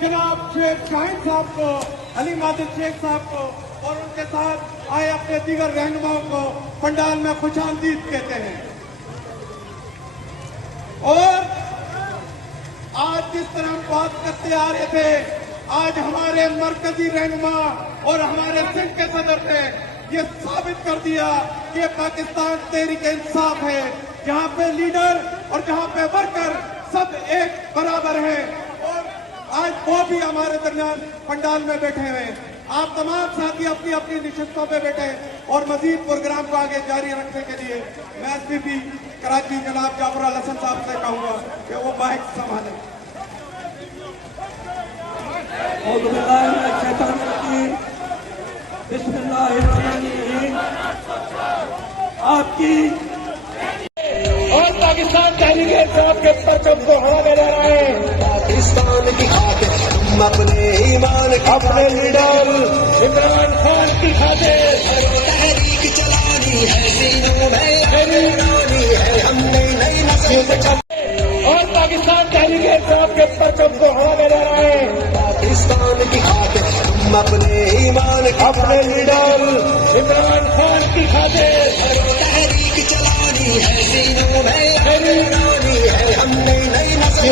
जनाब शेख शाहिद साहब को, अली माजिद शेख साहब को और उनके साथ आए अपने दीगर रहनुमाओं को पंडाल में खुशामदीद कहते हैं। और आज जिस तरह हम बात करते आ रहे थे, आज हमारे मरकजी रहनुमा और हमारे सिंध के सदर ने ये साबित कर दिया कि पाकिस्तान तहरीक इंसाफ है, जहाँ पे लीडर और जहाँ पे वर्कर सब एक बराबर है। और आज वो भी हमारे दरमियान पंडाल में बैठे हुए हैं। आप तमाम साथी अपनी अपनी निशस्तों पे बैठे और मजीद प्रोग्राम को आगे जारी रखने के लिए मैं एसपीपी कराची जनाब जाफर अल हसन साहब से कहूँगा कि वो माइक संभालें। बिस्मिल्लाहिर्रहमानिर्रहीम। आपकी और पाकिस्तान तहरीक इंसाफ के परचम को हवा में ले रहे हैं। पाकिस्तान की खातिर तुम अपने ईमान अपने लीडर इमरान खान की खातिर तहरीक चलानी है, सीनों में रानी है, हमने नई नस्ल और पाकिस्तान तहरीक इंसाफ के परचम को हवा में ले रहे हैं। पाकिस्तान की खातिर तुम अपने ईमान अपने लीडर इमरान खान की खातिर तहरीक चलानी है, सीनों में रानी है, हमने नई नस्ल